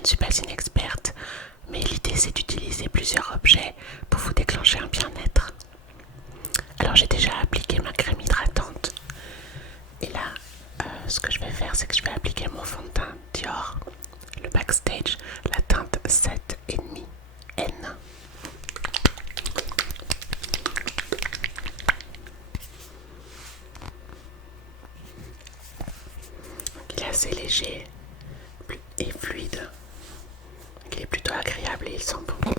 ne suis pas une experte, mais l'idée c'est d'utiliser plusieurs objets pour vous déclencher un bien-être. Alors j'ai déjà appliqué ma crème hydratante. Et là, ce que je vais faire, c'est que je vais appliquer mon fond de teint Dior, le Backstage, la teinte 7,5 N. Il est assez léger et fluide. Il est plutôt agréable et il sent bon.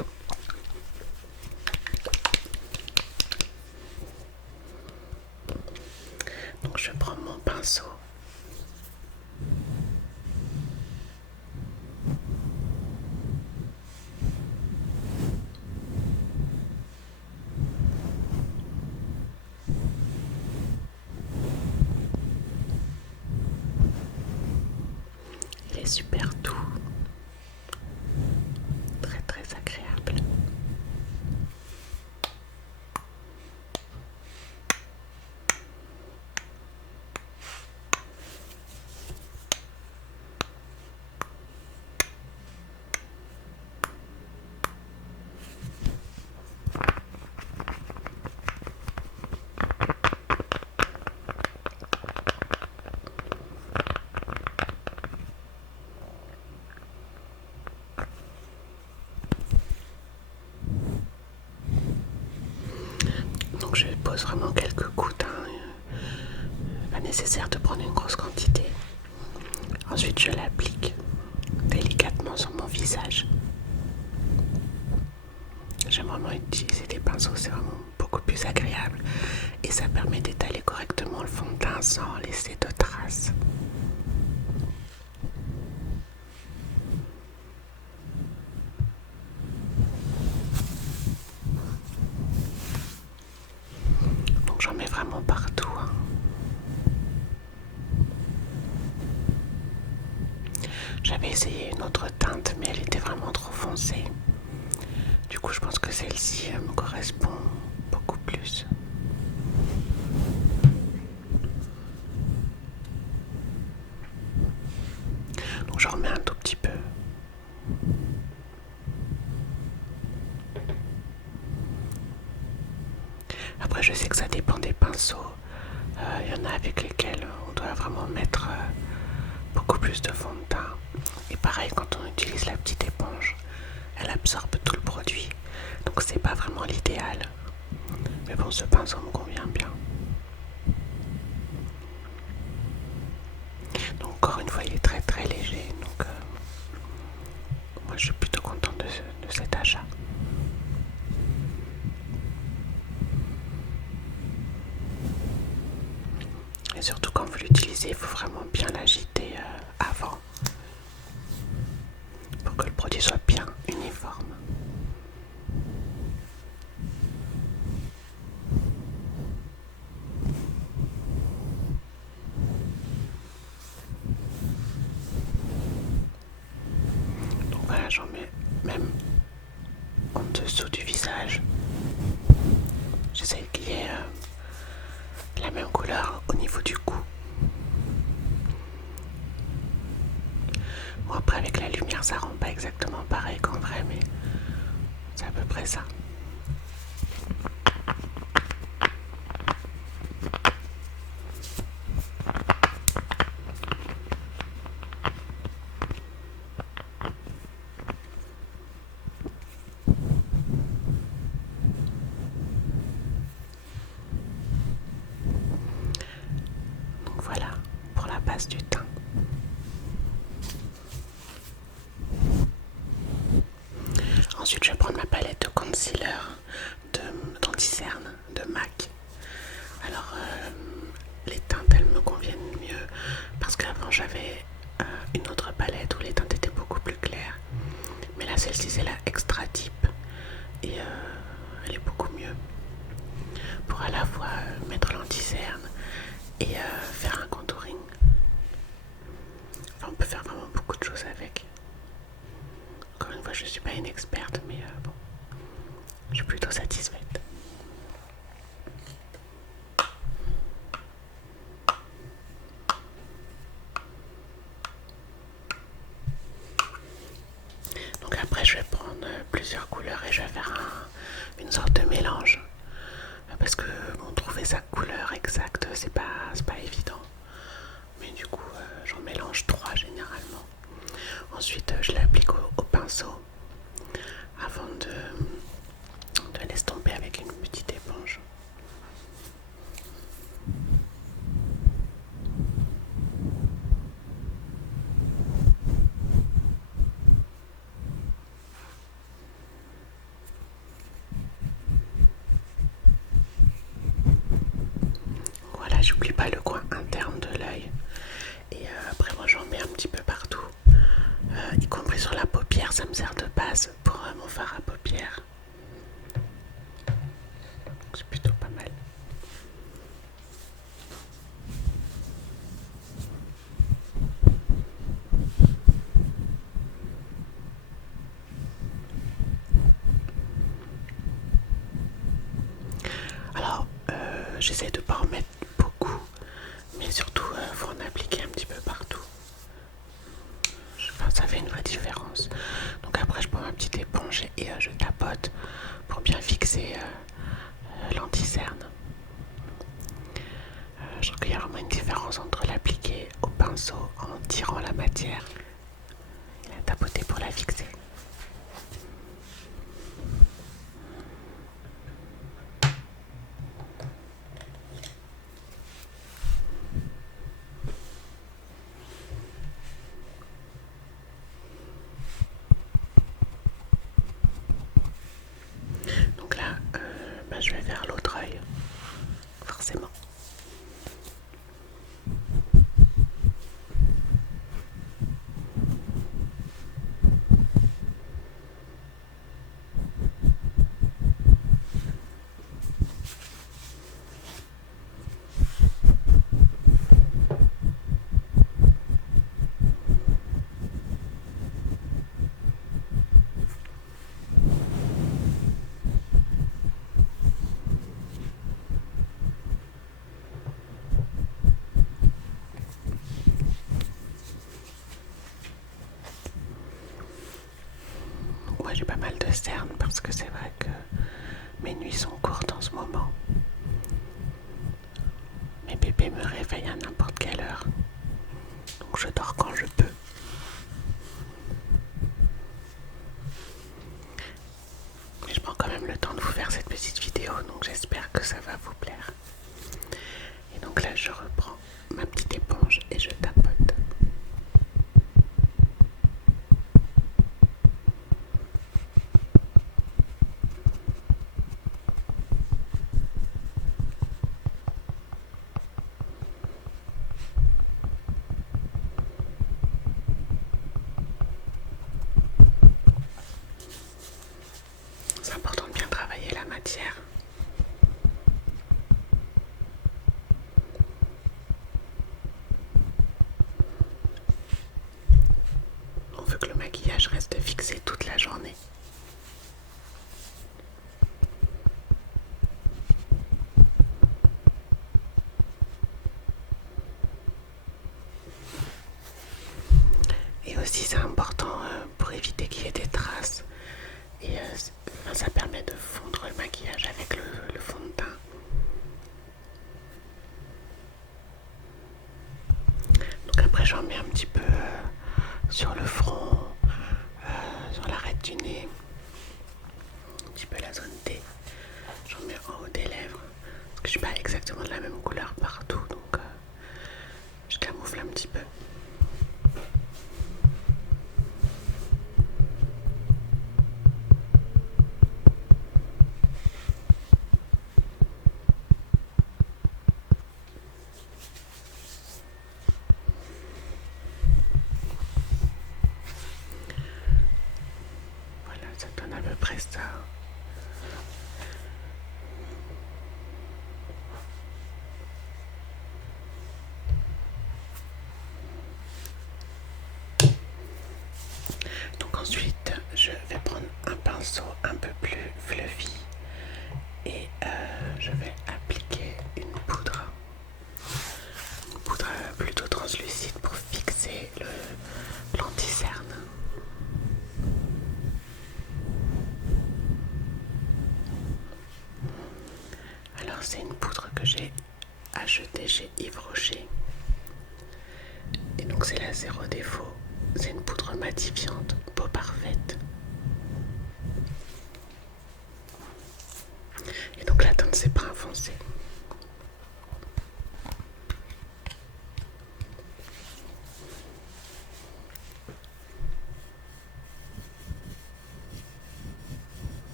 Donc je prends mon pinceau. Il est super doux, très très agréable. Donc je pose vraiment quelques gouttes, pas nécessaire de prendre une grosse quantité. Ensuite je l'applique délicatement sur mon visage. J'aime vraiment utiliser des pinceaux, c'est vraiment beaucoup plus agréable et ça permet d'étaler correctement le fond de teint sans laisser de traces. Donc j'en mets vraiment partout. J'avais essayé une autre teinte mais elle était vraiment trop foncée. Du coup je pense que celle-ci me correspond beaucoup plus. Donc j'en remets un tout petit peu. Après je sais que ça dépend des pinceaux. Il y en a avec lesquels on doit vraiment mettre beaucoup plus de fond de teint. Et pareil quand on utilise la petite éponge, elle absorbe tout le produit. Donc c'est pas vraiment l'idéal. Mais bon, ce pinceau me convient bien. Donc encore une fois, il est très très léger. Donc moi je suis plutôt contente de cet achat. Et surtout quand vous l'utilisez, il faut vraiment bien l'agiter avant pour que le produit soit bien uniforme. Donc voilà, j'en mets même en dessous du visage. J'essaie qu'il y ait la même couleur au niveau du cou. Bon après avec la lumière ça rend pas exactement pareil qu'en vrai, mais c'est à peu près ça. Donc voilà pour la base du teint. Ensuite, je vais prendre ma palette de concealer d'anti-cerne de MAC. Alors, les teintes, elles me conviennent mieux parce qu'avant, j'avais une autre palette où les teintes étaient beaucoup plus claires. Mais là, celle-ci, c'est la Extra Deep et elle est beaucoup mieux pour à la fois mettre l'anti-cerne et faire un contouring. Enfin, on peut faire vraiment beaucoup de choses avec. Encore une fois, je ne suis pas une experte, mais bon, je suis plutôt satisfaite. je vais prendre plusieurs couleurs et je vais faire une sorte de mélange. Parce que bon, trouver sa couleur exacte, c'est pas évident. Mais du coup, j'en mélange trois généralement. Ensuite, je l'applique au pinceau avant de l'estomper avec une petite éponge. Voilà, j'oublie pas le coin interne de l'œil. Et après, moi, j'en mets un petit peu partout, y compris sur la paupière. Ça me sert de base pour mon fard à paupières. C'est plutôt pas mal. Alors, j'essaie de pas en mettre beaucoup, mais surtout, faut en appliquer un petit peu partout. Je pense que ça fait une vraie différence. Donc après, je prends ma petite éponge et je tapote pour bien fixer l'anti-cerne. Je trouve qu'il y a vraiment une différence entre l'appliquer au pinceau en tirant la matière et la tapoter pour la fixer. Donc là, je vais vers l'autre œil, forcément. Moi j'ai pas mal de cernes parce que c'est vrai que mes nuits sont courtes en ce moment. Mes bébés me réveillent à n'importe quelle heure. Donc je dors quand je peux. Mais je prends quand même le temps de vous faire cette petite vidéo, donc j'espère que ça va vous plaire. Et donc là je reprends ma petite éponge et je tapote. C'est important de bien travailler la matière. On veut que le maquillage reste fixé toute la journée. Et aussi c'est important pour éviter qu'il y ait des traces. Et ça permet de fondre le maquillage avec le fond de teint. Donc après j'en mets un petit peu sur le front, sur l'arête du nez, un petit peu la zone T. J'en mets en haut des lèvres. Parce que je suis pas exactement de la même couleur partout, donc je camoufle un petit peu. Voilà, ça donne à peu près ça. Donc ensuite, je vais prendre un pinceau un peu plus fluffy et je vais appliquer une poudre plutôt translucide pour fixer l'anti-cerne. radiante, peau parfaite. Et donc la teinte c'est brun foncé.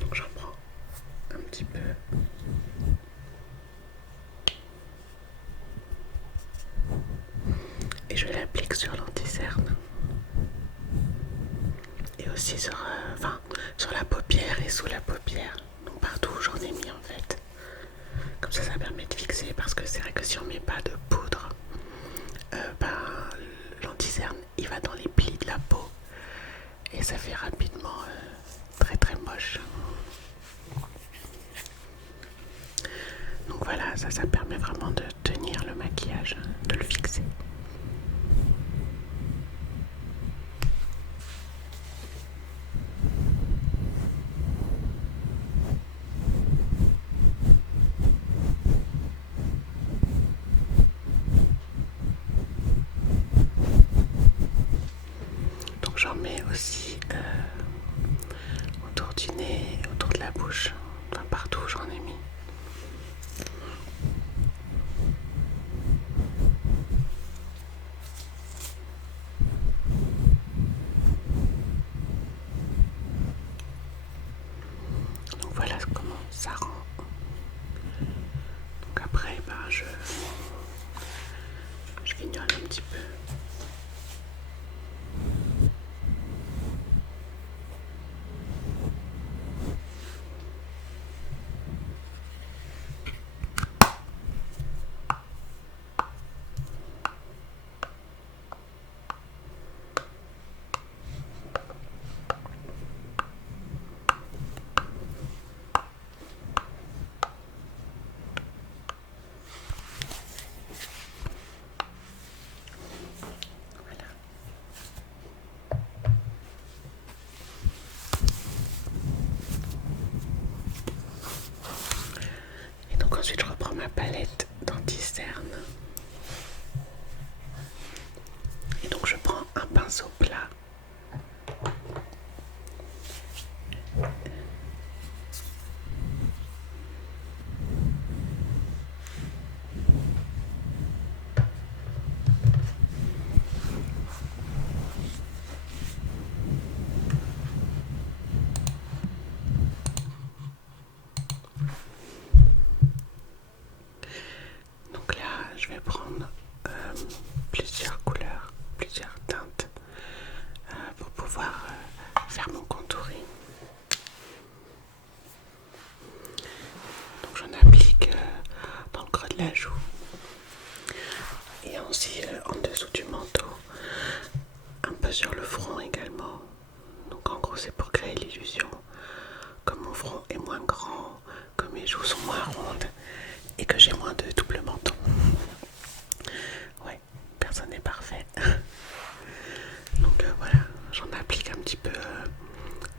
Donc j'en prends un petit peu. Et je l'applique sur l'anti-cerne. Et aussi sur, sur la paupière et sous la paupière. Donc partout où j'en ai mis en fait. Comme ça permet de fixer parce que c'est vrai que si on met pas de poudre, l'anti-cerne il va dans les plis de la peau et ça fait rapidement très très moche. Donc voilà, ça permet vraiment de tenir le maquillage, de le fixer. Donc j'en mets aussi autour du nez, autour de la bouche, enfin partout où j'en ai mis. Donc voilà comment ça rend. Donc après, je guignole un petit peu. Et donc ensuite je reprends ma palette d'anti-cerne. Et donc je prends un pinceau plat. Donc là, je vais prendre plusieurs couleurs, plusieurs teintes pour pouvoir faire mon contouring. Donc j'en applique dans le creux de la joue et aussi en dessous du manteau, un peu sur le front également. Donc en gros c'est pour créer l'illusion que mon front est moins grand, que mes joues sont moins rondes et que j'ai moins de double menton. Ouais, personne n'est parfait. Donc voilà, j'en applique un petit peu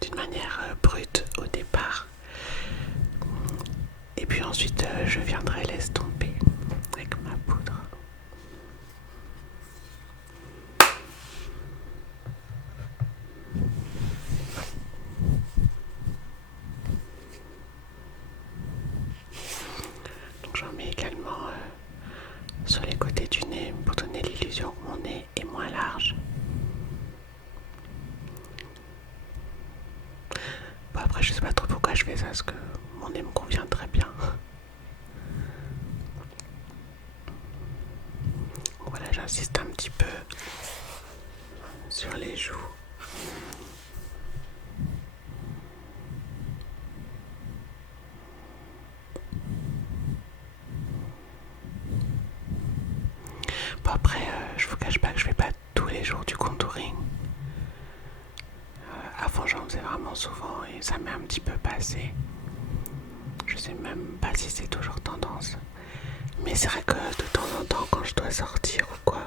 d'une manière brute au départ. Et puis ensuite je viendrai l'estomper avec ma poudre. Donc j'en mets également sur les côtés du nez pour donner l'illusion que mon nez est moins large. Bon, après je sais pas trop pourquoi je fais ça parce que mon nez me convient très bien. Voilà, j'insiste un petit peu sur les joues. Bon après, je vous cache pas que je fais pas tous les jours du contouring. Avant j'en faisais vraiment souvent et ça m'est un petit peu passé. Je sais même pas si c'est toujours tendance. Mais c'est vrai que de temps en temps quand je dois sortir ou quoi,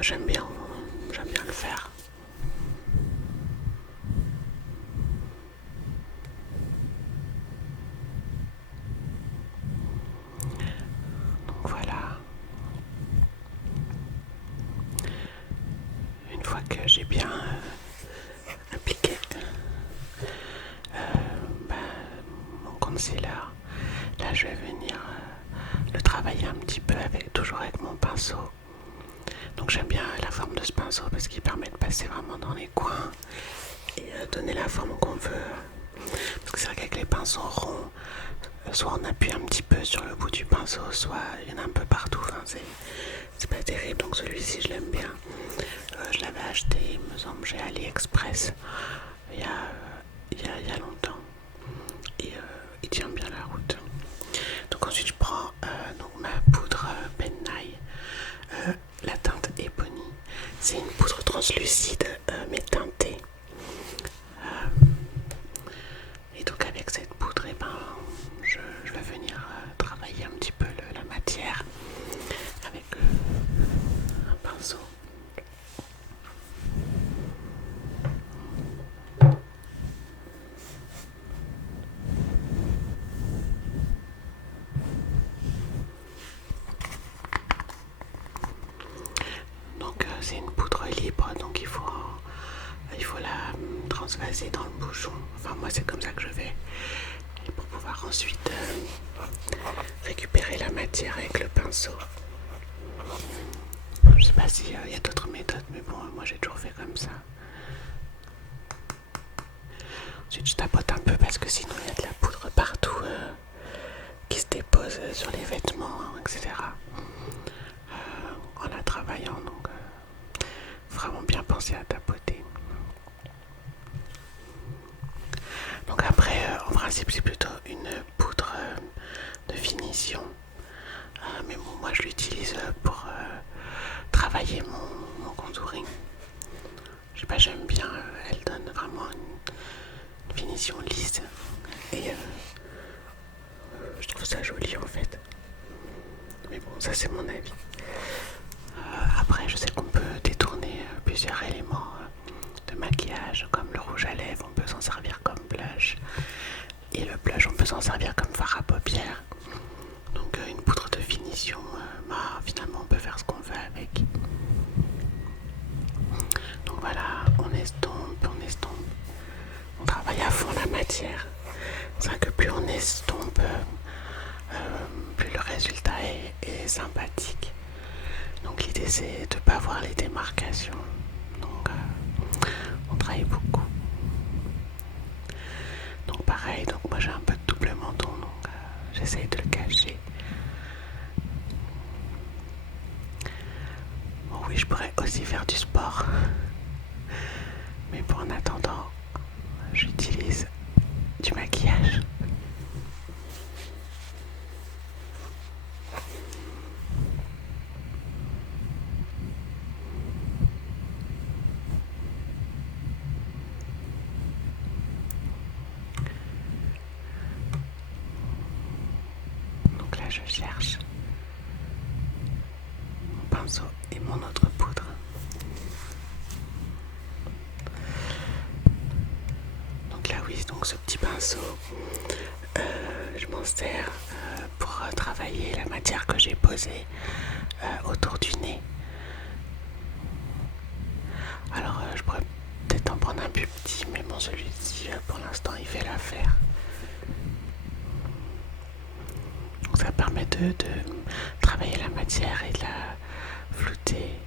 j'aime bien le faire. pinceau. Donc j'aime bien la forme de ce pinceau parce qu'il permet de passer vraiment dans les coins et donner la forme qu'on veut. Parce que c'est vrai qu'avec les pinceaux ronds, soit on appuie un petit peu sur le bout du pinceau, soit il y en a un peu partout. Enfin, c'est pas terrible. Donc celui-ci je l'aime bien. Je l'avais acheté, il me semble, chez AliExpress il y a longtemps. Et il tient bien la route. Donc ensuite je prends donc ma poudre Ben Nye, la teinte Ebony. C'est une poudre translucide mais teintée. Et donc avec cette poudre, eh ben, je vais venir travailler un petit peu la matière avec un pinceau. Donc c'est une poudre libre, donc il faut la transvaser dans le bouchon. Enfin moi c'est comme ça que je vais. Et pour pouvoir ensuite récupérer la matière avec le pinceau. Je sais pas s'il y a d'autres méthodes, mais bon, moi j'ai toujours fait comme ça. Ensuite je tapote un peu parce que sinon il y a de la poudre partout qui se dépose sur les vêtements, etc. En la travaillant, donc vraiment bien penser à tapoter. Donc après, en principe c'est plutôt une poudre de finition. Mais bon, moi je l'utilise pour travailler mon contouring. Je sais pas, j'aime bien, elle donne vraiment une finition lisse et je trouve ça joli en fait. Mais bon, ça c'est mon avis. Après, je sais qu'on peut détourner plusieurs éléments de maquillage, comme le rouge à lèvres, on peut s'en servir comme blush. Et le blush, on peut s'en servir comme fard à paupières. Donc une poudre de finition, finalement on peut faire ce qu'on veut avec. Donc voilà, on estompe. On travaille à fond la matière. C'est vrai que plus on estompe, plus le résultat est sympathique. Donc l'idée c'est de ne pas voir les démarcations. Donc on travaille beaucoup. Donc pareil, donc moi j'ai un peu de double menton, donc j'essaye de le cacher. Bon oui, je pourrais aussi faire du sport. Mais pour en attendant, j'utilise du maquillage. Donc là, je cherche mon pinceau et mon autre poudre. Donc là, oui, donc ce petit pinceau, je m'en sers pour travailler la matière que j'ai posée autour du nez. Alors je pourrais peut-être en prendre un plus petit, mais bon, celui-ci pour l'instant il fait l'affaire. Donc ça permet de travailler la matière et de la flouter,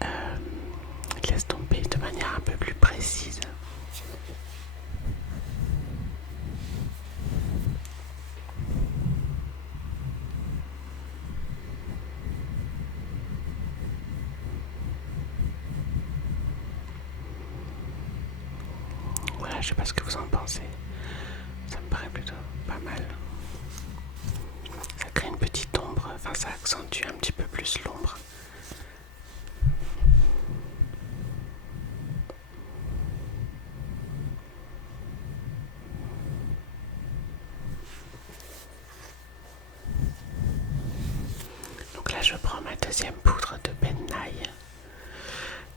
de l'estomper de manière un peu plus précise. Voilà, je sais pas ce que vous en pensez. Ça me paraît plutôt pas mal. Ça crée une petite ombre, enfin ça accentue un petit peu plus l'ombre. Donc là je prends ma deuxième poudre de Ben Nye.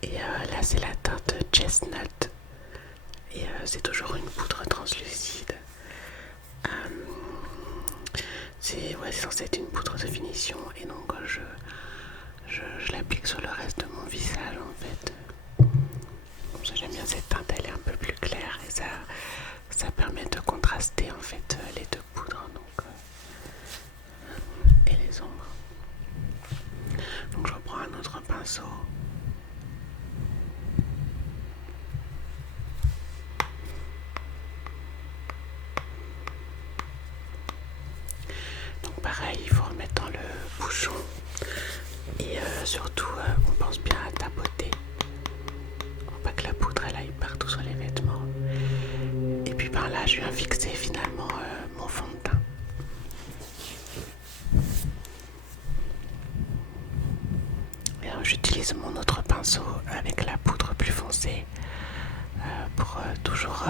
Et là c'est la teinte Chestnut. Et c'est toujours une poudre translucide. C'est censé être une poudre de finition. Et donc je l'applique sur le reste de mon visage en fait. Comme ça j'aime bien cette teinte, elle est un peu plus claire. Et ça permet de contraster en fait les deux poudres. Donc, et les ombres. Donc je pinceau. Donc pareil, il faut remettre dans le bouchon et surtout on pense bien à tapoter pour pas que la poudre elle aille partout sur les vêtements. Et puis par là je viens fixer finalement mon fond de teint. J'utilise mon autre pinceau avec la poudre plus foncée pour toujours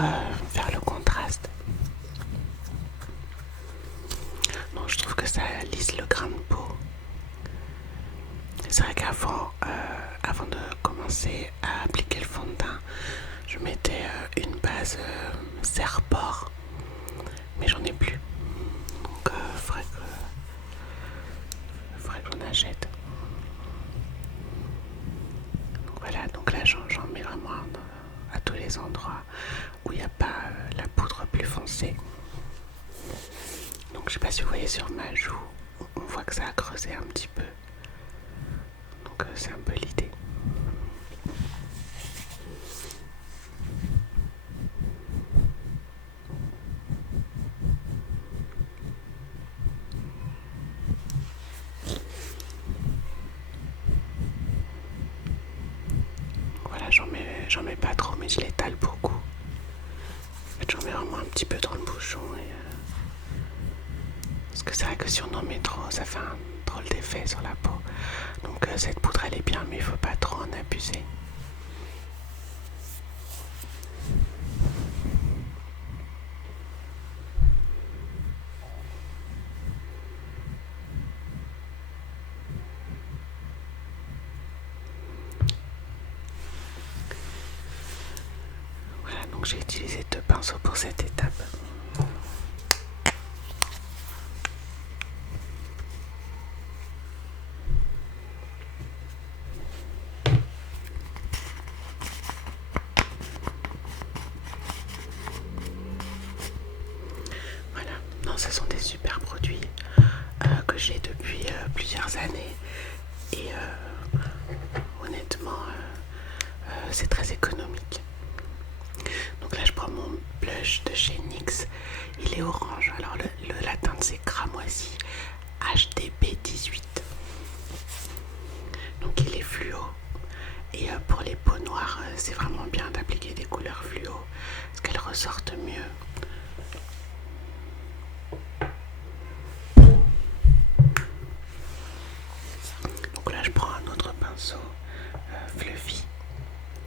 faire le contraste. Donc je trouve que ça lisse le grain de peau. C'est vrai qu'avant avant de commencer à appliquer le fond de teint, je mettais une base serre-port, mais j'en ai plus. Donc faudrait que j'en achète. Voilà, donc là j'en mets vraiment à tous les endroits où il n'y a pas la poudre plus foncée. Donc je sais pas si vous voyez sur ma joue, on voit que ça a creusé un petit peu. Donc c'est un peu l'idée. Voilà, j'en mets pas trop, mais je l'étale beaucoup. En fait, j'en mets vraiment un petit peu dans le bouchon. Parce que c'est vrai que si on en met trop, ça fait un drôle d'effet sur la peau. Donc cette poudre elle est bien, mais il faut pas trop en abuser. Voilà, donc j'ai utilisé 2 pinceaux pour cette étape. Voilà, non, ce sont des super produits que j'ai depuis plusieurs années et honnêtement c'est très économique. Donc là je prends mon blush de chez NYX, il est orange, alors la teinte c'est cramoisi HDB 18, donc il est fluo et pour les peaux noires c'est vraiment bien d'appliquer des couleurs fluo parce qu'elles ressortent mieux. Donc là je prends un autre pinceau fluffy,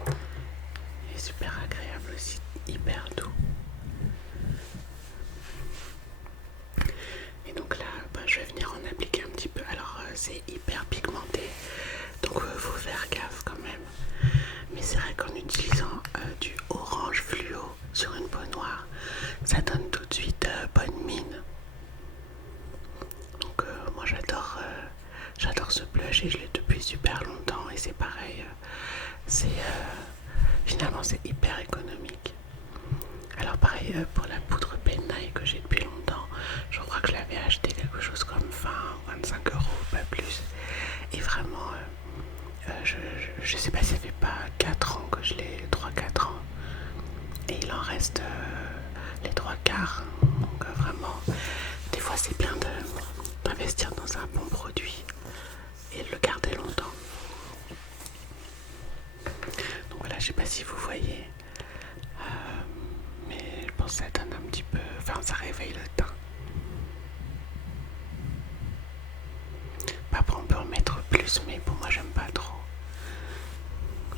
il est super agréable aussi, hyper doux. Et donc là je vais venir en appliquer un petit peu. Alors c'est hyper pigmenté, donc faut faire gaffe quand même. Mais c'est vrai qu'en utilisant du orange fluo sur une peau noire, ça donne tout de suite bonne mine. Donc moi j'adore ce blush et je l'ai depuis super longtemps et c'est pareil, finalement c'est hyper économique. Alors pareil pour la poudre Pennaille que j'ai depuis longtemps, je crois que je l'avais acheté quelque chose comme 20 ou 25 €, pas plus. Et vraiment je sais pas si ça fait pas 4 ans que je l'ai, 3-4 ans. Et il en reste les 3/4. Donc vraiment, des fois c'est bien d'investir dans un bon produit et de le garder longtemps. Donc voilà, je sais pas si vous voyez, mais je pense que ça donne un petit peu, enfin ça réveille le teint. Après on peut en mettre plus, mais pour moi j'aime pas trop.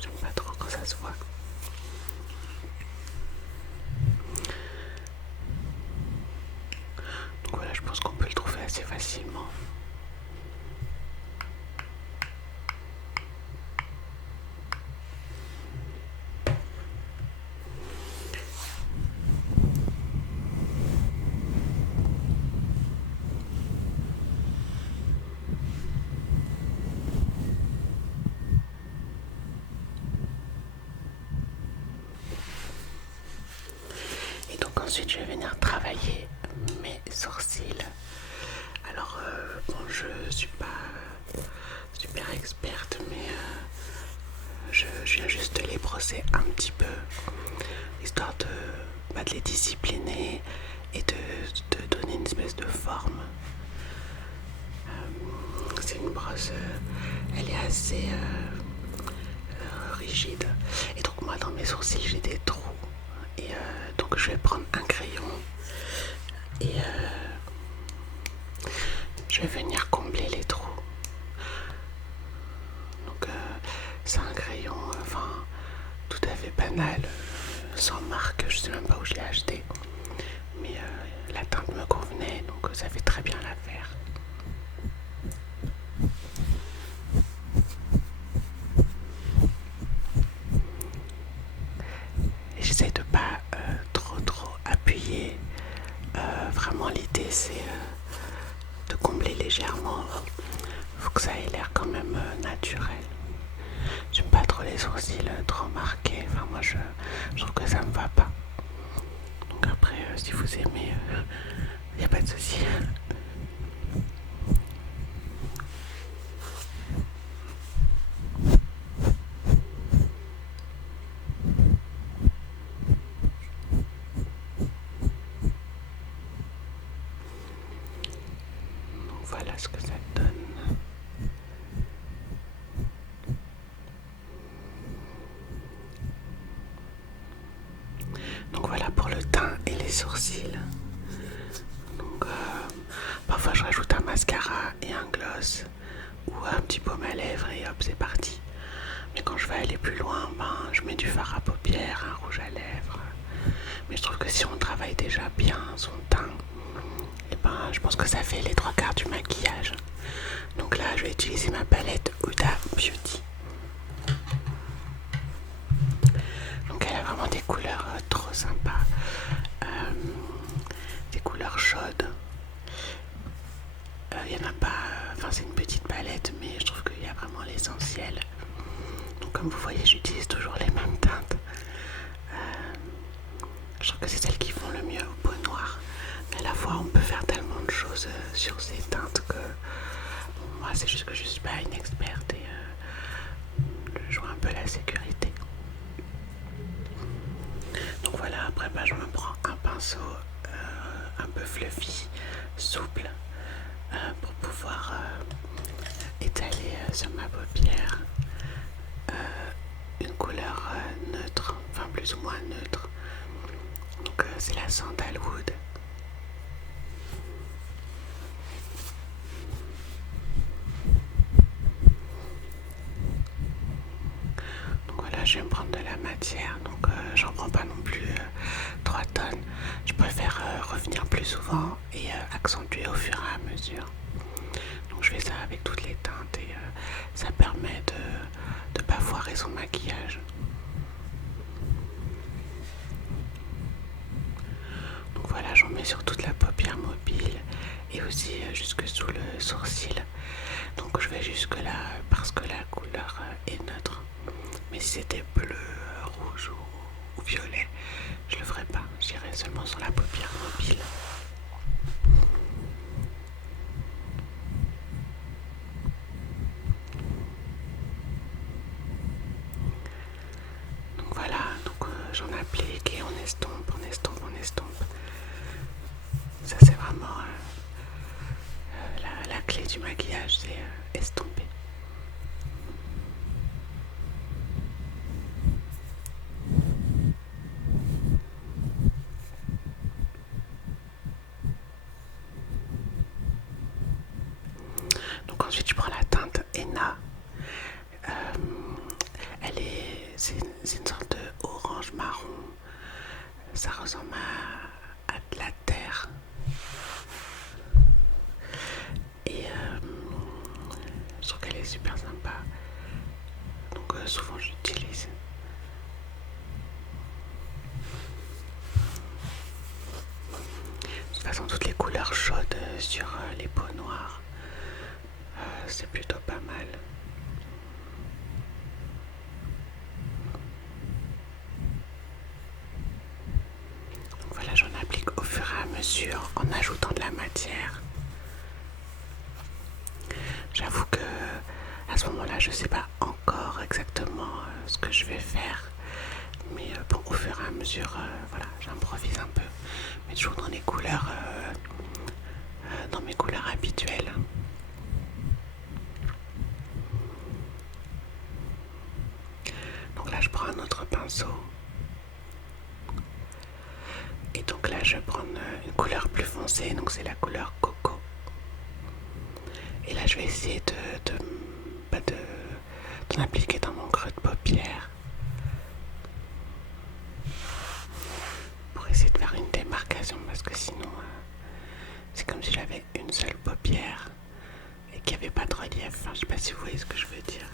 J'aime pas trop quand ça se voit. Donc voilà, je pense qu'on peut le trouver assez facilement. Et donc ensuite je vais venir travailler mes sourcils. Alors bon, je suis pas super experte, mais gloss, elle est assez rigide. Et donc moi dans mes sourcils j'ai des trous. Et donc je vais prendre un crayon et je vais venir combler les trous. Donc c'est un crayon, tout à fait banal, sans marque, je sais même pas où je l'ai acheté. Mais la teinte me convenait, donc ça fait très bien l'affaire. Et j'essaie de pas trop appuyer. Vraiment l'idée c'est de combler légèrement. Faut que ça ait l'air quand même naturel. J'aime pas trop les sourcils trop marqués. Enfin moi je trouve que ça me va pas. Donc après si vous aimez, y a pas de souci. Donc voilà ce que ça donne. Donc voilà pour le teint et les sourcils. Donc parfois je rajoute un mascara et un gloss ou un petit baume à lèvres et hop c'est parti. Mais quand je vais aller plus loin, je mets du fard à paupières, un rouge à lèvres. Mais je trouve que si on travaille déjà bien son teint, et je pense que ça fait les 3/4 du maquillage. Donc là je vais utiliser ma palette Huda Beauty. Donc elle a vraiment des couleurs trop sympas. Des couleurs chaudes. Il n'y en a pas, c'est une petite palette, mais je trouve qu'il y a vraiment l'essentiel. Donc comme vous voyez, j'utilise toujours les mêmes teintes. Je trouve que c'est celles qui font le mieux aux peaux noires. Mais à la fois, on peut faire tellement de choses sur ces teintes que moi, c'est juste que je suis pas une experte et je joue un peu la sécurité. Donc voilà, après, je me prends un pinceau un peu fluffy, souple, pour pouvoir étaler sur ma paupière une couleur neutre, plus ou moins neutre. Donc c'est la Sandalwood. Donc voilà, je vais me prendre de la matière, donc j'en prends pas non plus 3 tonnes. Je préfère revenir plus souvent et accentuer au fur et à mesure. Donc je fais ça avec toutes les teintes et ça permet de ne pas foirer son maquillage. Donc voilà, j'en mets sur toute la paupière mobile et aussi jusque sous le sourcil. Donc je vais jusque là parce que la couleur est neutre. Mais si c'était bleu, rouge ou violet, je le ferais pas. J'irais seulement sur la paupière mobile. Donc voilà, j'en applique et on estompe, on estompe, on estompe. Ça c'est vraiment la clé du maquillage, c'est estomper. Donc ensuite je prends la teinte Henna. C'est une sorte de orange marron. Ça ressemble à de la terre. Et je trouve qu'elle est super sympa. Donc souvent j'utilise. De toute façon toutes les couleurs chaudes sur les peaux noires, c'est plutôt pas mal. Donc voilà, j'en applique au fur et à mesure en ajoutant de la matière. J'avoue que à ce moment-là, je sais pas encore exactement ce que je vais faire. Mais au fur et à mesure, voilà, j'improvise un peu. Mais toujours dans les couleurs, dans mes couleurs habituelles. prends un autre pinceau. Et donc là, je vais prendre une couleur plus foncée, donc c'est la couleur coco. Et là, je vais essayer d'en appliquer dans mon creux de paupière pour essayer de faire une démarcation, parce que sinon, c'est comme si j'avais une seule paupière et qu'il n'y avait pas de relief. Enfin, je ne sais pas si vous voyez ce que je veux dire.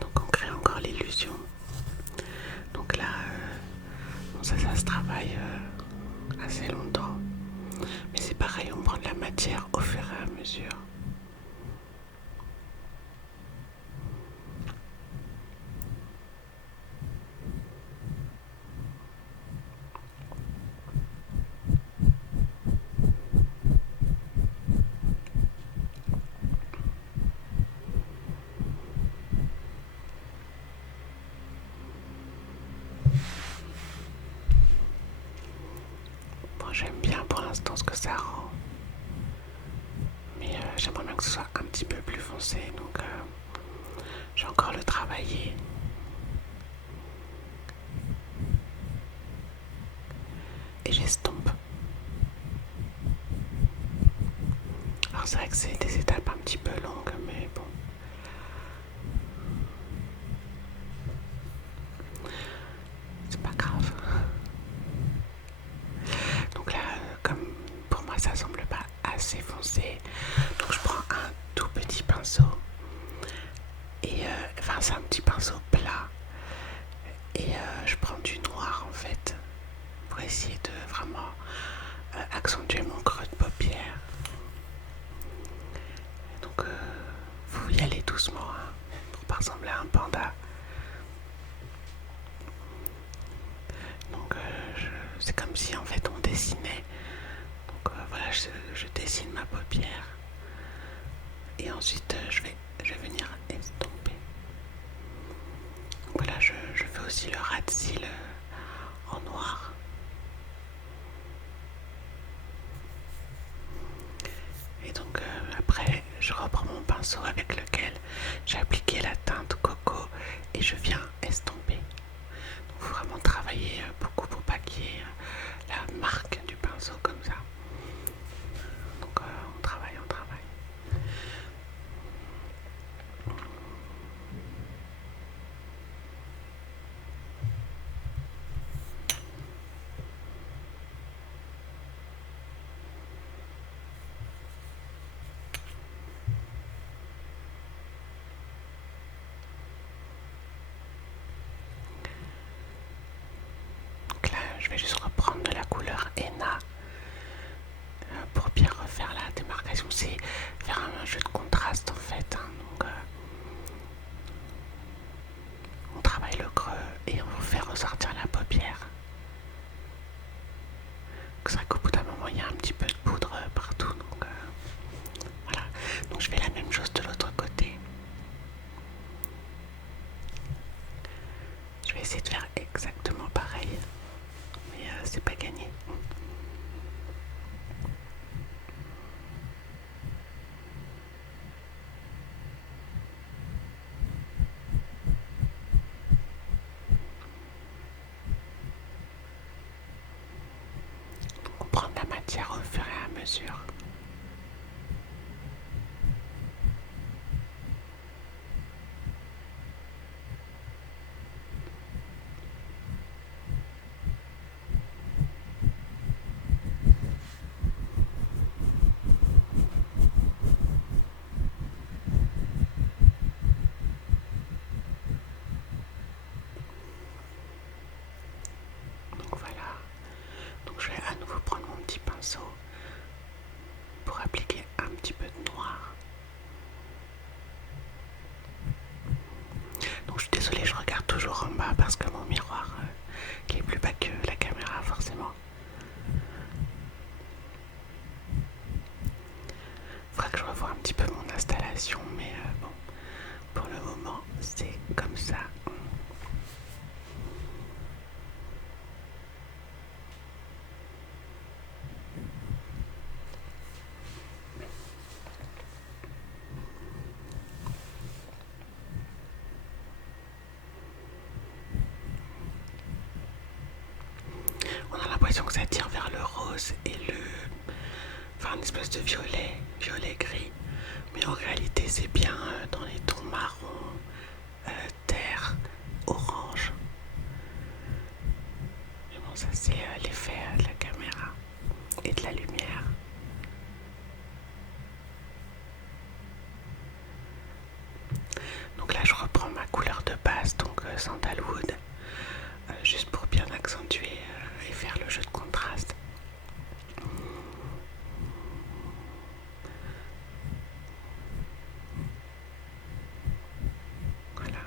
Donc on crée encore l'illusion. Donc là, bon, ça se travaille assez longtemps. Mais c'est pareil, on prend de la matière au fur et à mesure. Bon, j'aime bien pour l'instant ce que ça rend. Mais j'aimerais bien que ce soit un petit peu plus foncé. Donc je vais encore le travailler. Et j'estompe. Alors c'est vrai que c'est des étapes un petit peu longues, mais bon. C'est pas grave. Donc là, comme pour moi ça semble pas assez foncé, donc je prends un tout petit pinceau. Et enfin c'est un petit pinceau plat. Et je prends du noir en fait pour essayer de vraiment accentuer mon creux de paupière. Donc faut y aller doucement hein, pour pas ressembler à un panda. Donc c'est comme si en fait on dessinait. Donc voilà, je dessine ma paupière. Et ensuite je vais venir estomper. Voilà, je fais aussi le ras de cils en noir. Et donc après, je reprends mon pinceau avec lequel j'ai appliqué la teinte coco et je viens estomper. Donc il faut vraiment travailler beaucoup pour pas qu'il y ait la marque du pinceau comme ça. Donc on travaille, on travaille. Donc là, je vais juste reprendre de la couleur henna pour bien refaire la démarcation. C'est faire un jeu de contraste en fait. Hein. Donc on travaille le creux et on fait ressortir la paupière. C'est vrai qu'au bout d'un moment, il y a un petit peu de poudre partout. Donc voilà. Donc je fais la même chose de l'autre côté. Je vais essayer de faire exactement pareil. Mais c'est pas gagné. On prend de la matière au fur et à mesure. Donc voilà. Donc je vais à nouveau prendre mon petit pinceau pour appliquer un petit peu de noir. Donc je suis désolée, je regarde toujours en bas parce que mon miroir qui est plus bas que la caméra forcément. Faudra que je revoie un petit peu mon installation, mais bon, pour le moment c'est comme ça. l'impression que ça tire vers le rose et enfin une espèce de violet gris. Mais en réalité c'est bien dans les tons marron, terre, orange. Mais bon, ça c'est l'effet de la caméra et de la lumière. Donc là je reprends ma couleur de base, donc sandalwood, juste pour bien accentuer et faire le jeu de contraste. Voilà.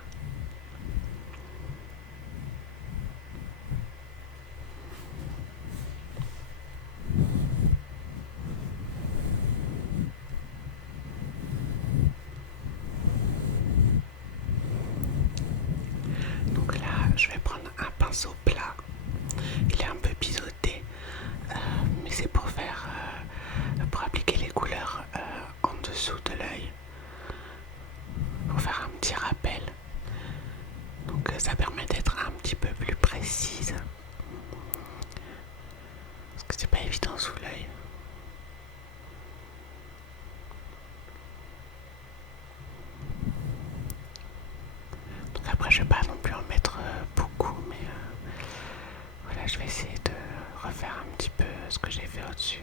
Donc là je vais prendre un pinceau plat. Il est un peu biseauté, mais c'est pour pour appliquer les couleurs en dessous de l'œil, pour faire un petit rappel. Donc ça permet d'être un petit peu plus précise, parce que c'est pas évident sous l'œil. Donc après je vais pas non plus en mettre beaucoup, mais voilà, je vais essayer de refaire un petit peu ce que j'ai fait au-dessus.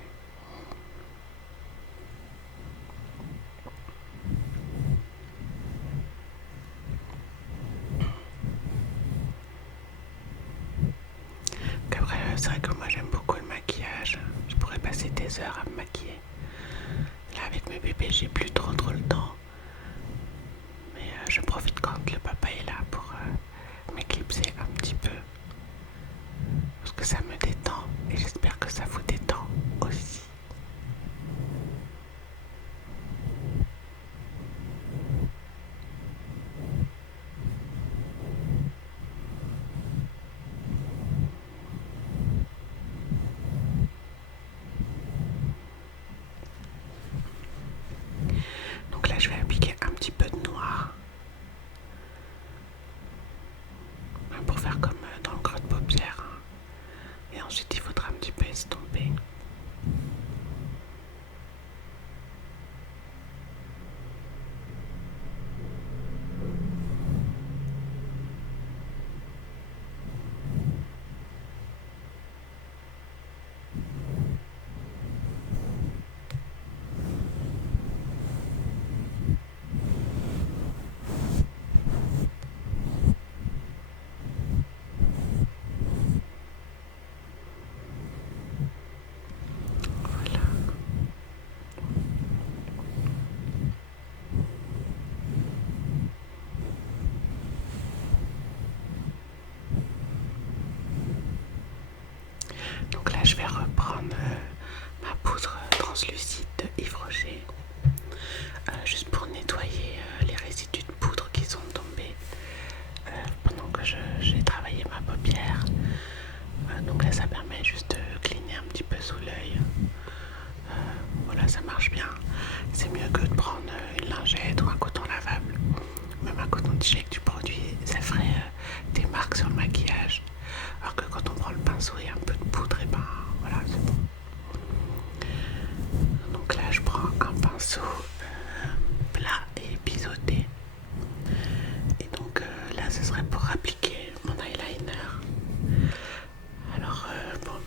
Après, c'est vrai que moi j'aime beaucoup le maquillage. Je pourrais passer des heures à me maquiller. Là avec mes bébés j'ai plus trop le temps. Mais je profite quand le papa est là pour m'éclipser un petit peu. Parce que ça me détend et j'espère que ça vous détend aussi. Donc là je vais appliquer un petit peu de noir. Pour faire comme dans le creux de paupière. Et ensuite il faudra un petit peu estomper. Voilà. Donc là je vais reprendre ma poudre translucide de Yves Rocher, juste pour nettoyer les résidus de poudre qui sont tombés pendant que j'ai travaillé ma paupière. Donc là ça permet juste de cligner un petit peu sous l'œil. Voilà, ça marche bien. C'est mieux que de prendre une lingette ou un coton lavable. Même un coton-tige avec du produit, ça ferait des marques sur le maquillage. Alors que quand on prend le pinceau et un peu de poudre, et ben voilà, c'est bon. Donc là je prends un pinceau plat et biseauté. Et donc là ce serait pour appliquer mon eyeliner. Alors bon,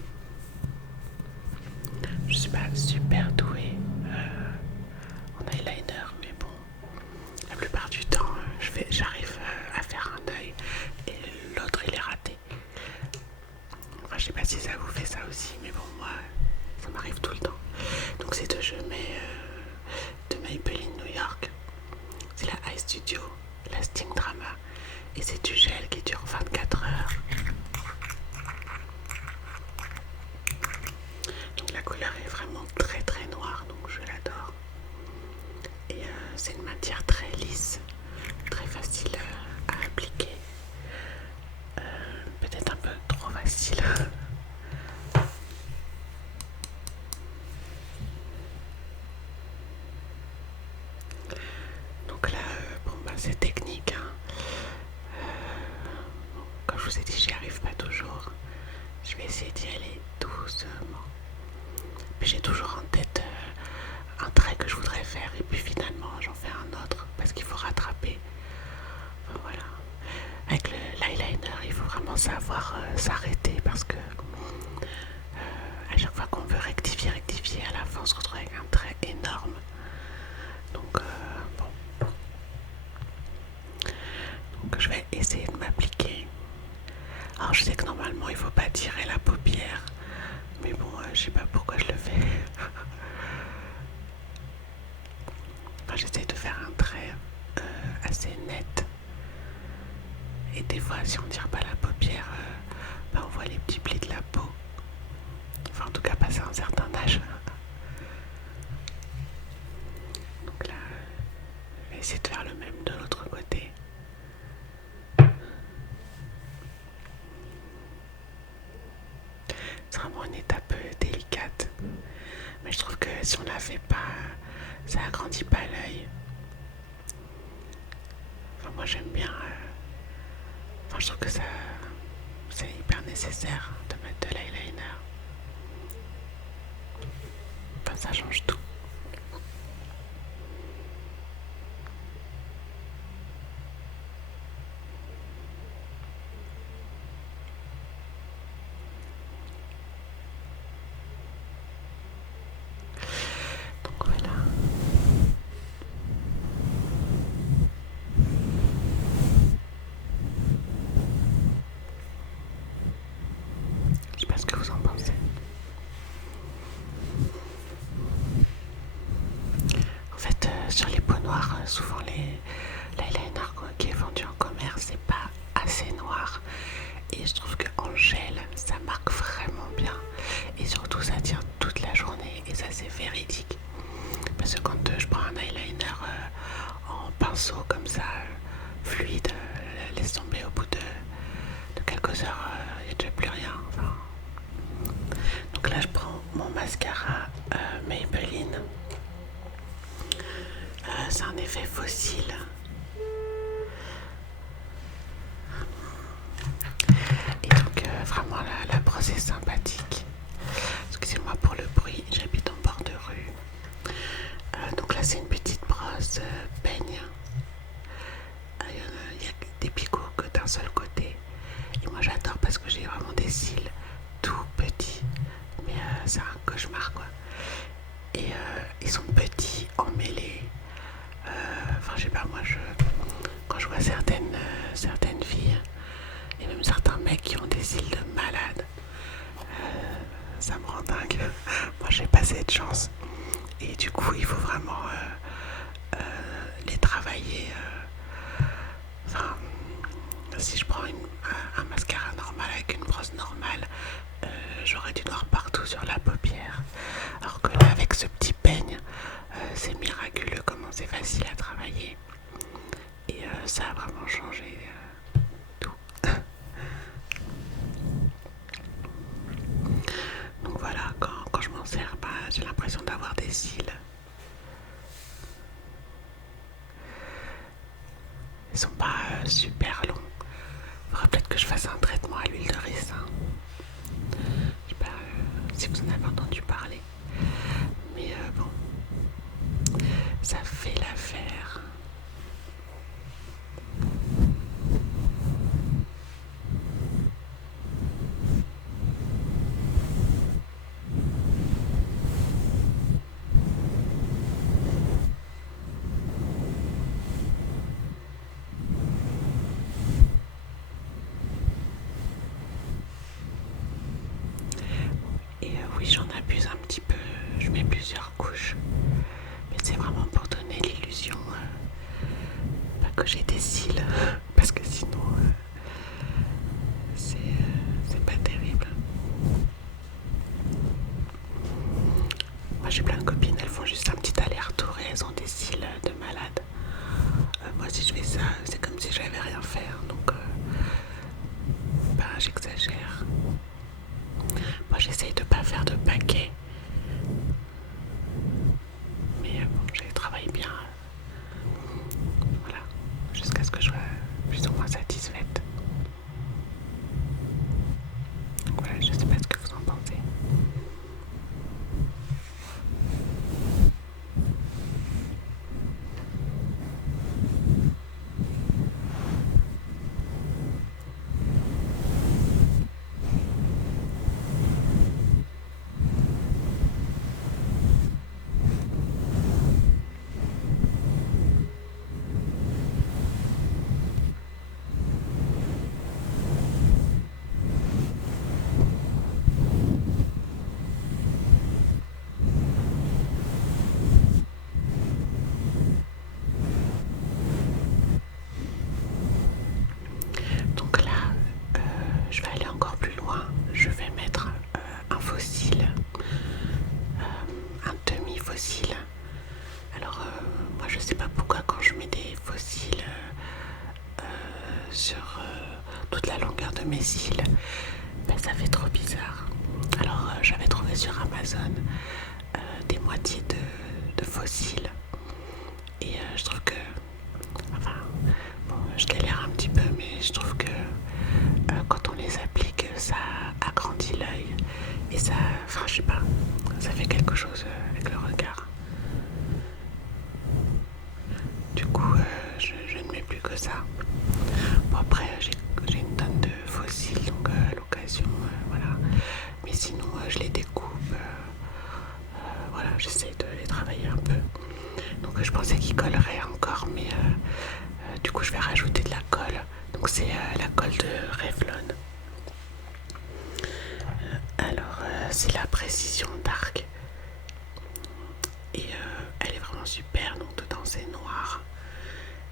je suis pas super douée en eyeliner, mais bon, la plupart du temps j'arrive à faire un œil et l'autre il est raté. Enfin je sais pas si ça vous fait ça aussi, mais bon moi ça m'arrive tout le temps. Donc c'est de je mets de Maybelline New York, c'est la Eye Studio Lasting Drama et c'est du gel qui dure 24 heures. Donc la couleur est vraiment très noire, donc je l'adore. Et c'est une matière très lisse, très facile à appliquer. Peut-être un peu trop facile. Donc là, bon bah c'est technique, hein. Comme je vous ai dit, j'y arrive pas toujours. Je vais essayer d'y aller des fois, si on tire pas la paupière, on voit les petits plis de la peau. Enfin, en tout cas, passer un certain âge. Donc là, je vais essayer de faire le même de l'autre côté. C'est vraiment une étape délicate. Mais je trouve que si on la fait pas, ça agrandit pas l'œil. Enfin, moi j'aime bien. Enfin, je trouve que ça, c'est hyper nécessaire de mettre de l'eyeliner. Enfin, ça change tout. Donc voilà. Je sais pas ce que vous en pensez. En fait, sur les peaux noires, souvent l'eyeliner qui est vendu en commerce, c'est pas assez noir. Et je trouve qu'en gel, ça marque vraiment bien. Et surtout, ça tient toute la journée. Et ça, c'est véridique. Parce que quand je prends un eyeliner en pinceau comme ça, fluide, laisse tomber au bout de quelques heures, il n'y a déjà plus rien. Enfin, donc là, je prends mon mascara Maybelline. C'est un effet fossile. Et donc vraiment la brosse est sympathique. Excusez-moi pour le bruit, j'habite en bord de rue. Donc là c'est une petite brosse peigne. Il y a des picots que d'un seul côté. Et moi j'adore parce que j'ai vraiment des cils tout petits. Mais c'est un cauchemar quoi. Et ils sont petits, emmêlés. Enfin je sais pas, moi quand je vois certaines filles et même certains mecs qui ont des cils de malade, ça me rend dingue. Moi j'ai pas cette chance. Et du coup il faut vraiment les travailler. Enfin, si je prends un mascara normal avec une brosse normale, j'aurais du noir partout sur la paupière. Alors que là avec ce petit peigne, c'est miraculeux comment c'est facile à travailler. Et ça a vraiment changé tout. Donc voilà, quand je m'en sers, j'ai l'impression d'avoir des cils. Ils sont pas super longs. Il faudrait peut-être que je fasse un traitement à l'huile de ricin. Je sais pas si vous en avez entendu parler. Mais bon, ça fait l'affaire. Oui, j'en abuse un petit peu, je mets plusieurs couches, mais c'est vraiment pour donner l'illusion que j'ai des cils, parce que sinon c'est pas terrible. Moi j'ai plein de copines, elles font juste un petit aller-retour et elles ont des cils de malade. Moi si je fais ça, c'est comme si j'avais rien fait, donc j'exagère. Moi j'essaye de pas faire de paquets, mais bon, je travaille bien, voilà, jusqu'à ce que je sois plus ou moins satisfaite. toute la longueur de mes cils, ben, ça fait trop bizarre. Alors j'avais trouvé sur Amazon des moitiés de faux cils et je trouve que, enfin, bon, je galère un petit peu, mais je trouve que quand on les applique, ça agrandit l'œil et ça, enfin je sais pas, ça fait quelque chose avec le regard. Du coup, je ne mets plus que ça. Bon, après, j'ai une tonne de fossiles, donc à l'occasion, voilà. Mais sinon, je les découpe. Voilà, j'essaie de les travailler un peu. Donc, je pensais qu'ils colleraient encore, mais du coup, je vais rajouter de la colle. Donc, c'est la colle de Revlon. Alors, c'est la précision Dark. Et elle est vraiment super. Donc, dedans, c'est noir.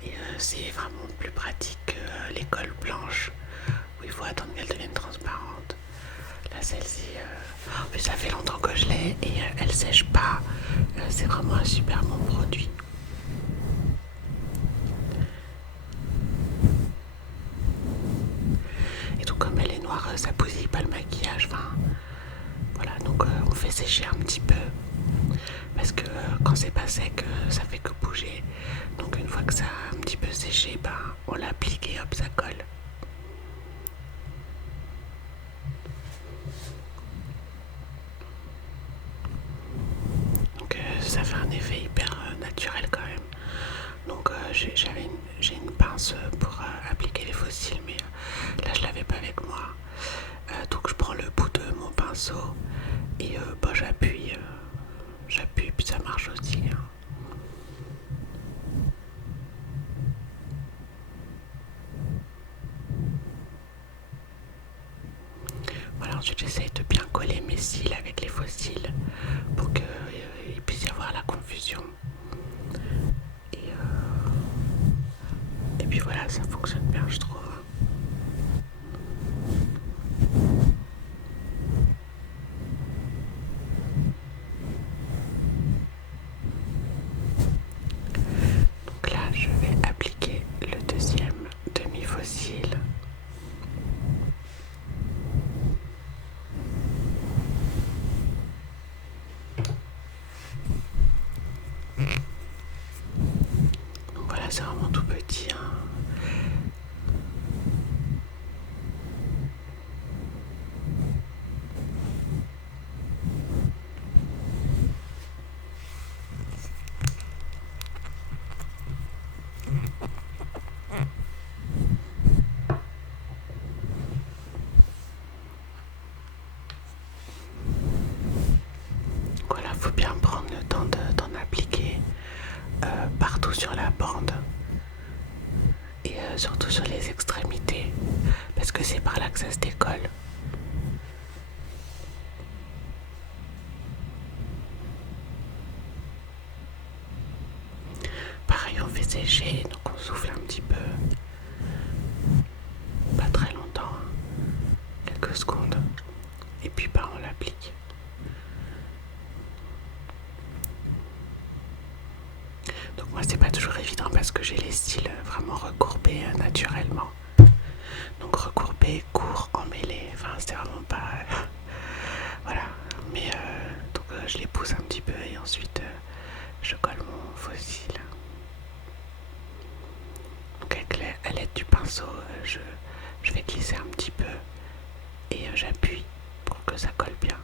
Et c'est vraiment plus pratique que les colles blanches où il faut attendre qu'elles deviennent transparentes. Là, celle-ci, en plus, ça fait longtemps que je l'ai et elle sèche pas. C'est vraiment un super bon produit. Et donc, comme elle est noire, ça bousille pas le maquillage. Enfin, voilà, donc on fait sécher un petit peu. Parce que quand c'est pas sec, ça fait que bouger. Donc, une fois que ça a un petit peu séché, ben, on l'applique et hop, ça colle. Donc ça fait un effet hyper naturel quand même. Donc j'ai une pince pour appliquer les fossiles, mais là je l'avais pas avec moi. Donc je prends le bout de mon pinceau et bah, j'appuie puis ça marche aussi. Hein. Voilà, ensuite j'essaye de bien coller mes cils avec les fossiles pour qu'il puisse y avoir la confusion. Et puis voilà, ça fonctionne bien, je trouve. Donc là, je vais appliquer le deuxième demi-fossile. Donc voilà, c'est vraiment tout petit. Hein. Voilà, faut bien prendre le temps d'en appliquer partout sur la bande et surtout sur les extrémités parce que c'est par là que ça se décolle. Pareil, on fait sécher, donc on souffle un petit peu, pas très longtemps, hein, quelques secondes, et puis bah, on l'applique. Donc moi c'est pas toujours évident parce que j'ai les styles vraiment recourbés naturellement. Donc recourbés, courts, emmêlés, enfin c'est vraiment pas... voilà, mais donc je les pousse un petit peu et ensuite je colle mon fossile. Donc avec à l'aide du pinceau, je vais glisser un petit peu et j'appuie pour que ça colle bien.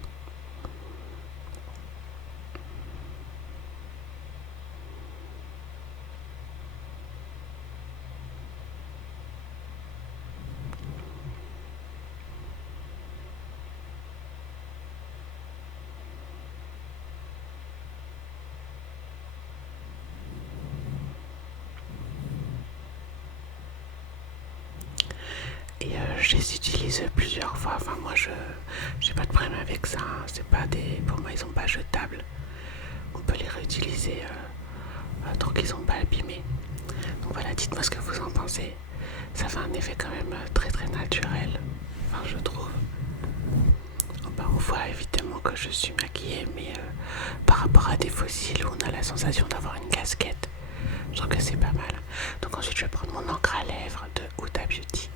Et je les utilise plusieurs fois. Enfin moi j'ai pas de problème avec ça. Hein. C'est pas des, pour moi ils sont pas jetables. On peut les réutiliser tant qu'ils sont pas abîmés. Donc voilà, dites-moi ce que vous en pensez. Ça fait un effet quand même très très naturel. Enfin je trouve. Ben, on voit évidemment que je suis maquillée, mais par rapport à des fossiles où on a la sensation d'avoir une casquette, je trouve que c'est pas mal. Donc ensuite je vais prendre mon encre à lèvres de Huda Beauty.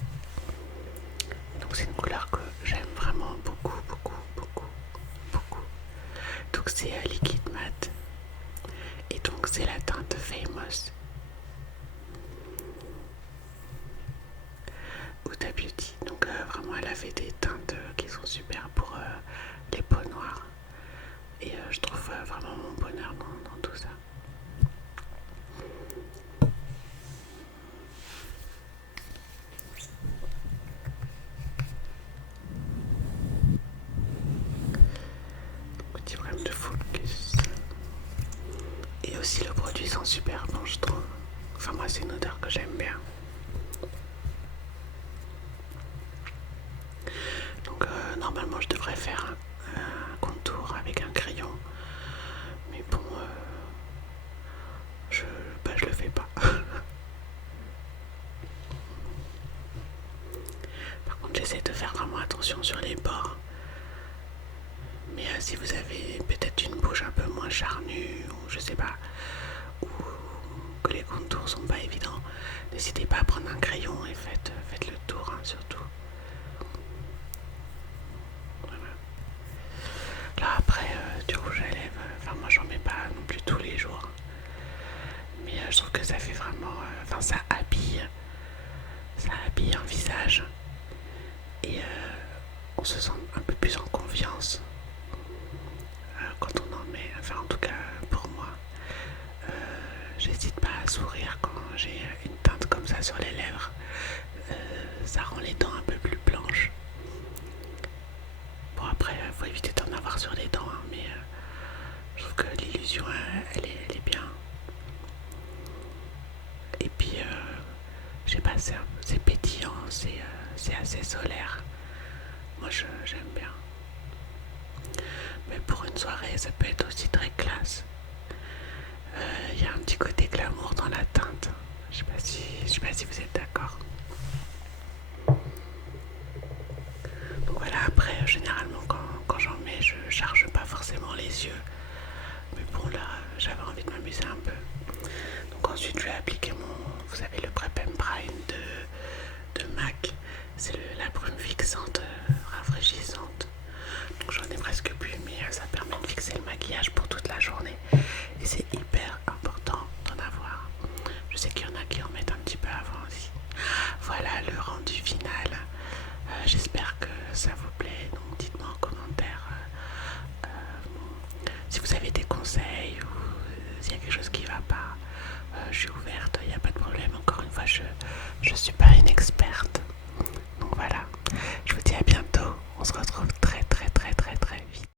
c'est une couleur que j'aime vraiment beaucoup, beaucoup, beaucoup, beaucoup. Donc c'est liquide mat. Et donc c'est la teinte Famous Huda Beauty. Donc vraiment elle avait des teintes qui sont super pour les peaux noires. Et je trouve vraiment mon bonheur dans tout ça. Petit problème de focus. Et aussi le produit sent super bon je trouve. Enfin moi c'est une odeur que j'aime bien. Donc normalement je devrais faire un contour avec un crayon. Mais bon, je le fais pas. Par contre j'essaie de faire vraiment attention sur les bords. Mais si vous avez peut-être une bouche un peu moins charnue ou je sais pas, ou que les contours sont pas évidents, n'hésitez pas à prendre un crayon et faites le tour hein, surtout. Voilà. Là après du rouge à lèvres, enfin moi j'en mets pas non plus tous les jours. Mais je trouve que ça fait vraiment, enfin ça habille un visage et on se sent un peu plus en confiance quand on en met, enfin en tout cas pour moi. J'hésite pas à sourire quand j'ai une teinte comme ça sur les lèvres. Ça rend les dents un peu plus blanches. Bon après, faut éviter d'en avoir sur les dents, hein, mais je trouve que l'illusion, elle est bien. Et puis, je sais pas, c'est pétillant, c'est assez solaire. Moi, j'aime bien. Mais pour une soirée, ça peut être aussi très classe. Il y a un petit côté glamour dans la teinte. Je sais pas si vous êtes d'accord. Donc voilà, après, généralement, quand j'en mets, je charge pas forcément les yeux. Mais bon, là, j'avais envie de m'amuser un peu. Donc ensuite, je vais appliquer vous savez, le Prep and Prime de MAC. C'est la brume fixante, rafraîchissante. Donc j'en ai presque plus, mais ça permet de fixer le maquillage pour toute la journée. Et c'est hyper important d'en avoir. Je sais qu'il y en a qui en mettent un petit peu avant aussi. Voilà le rendu final. J'espère que ça vous plaît. Donc dites-moi en commentaire si vous avez des conseils ou s'il y a quelque chose qui ne va pas. Je suis ouverte, il n'y a pas de problème. Encore une fois, je suis pas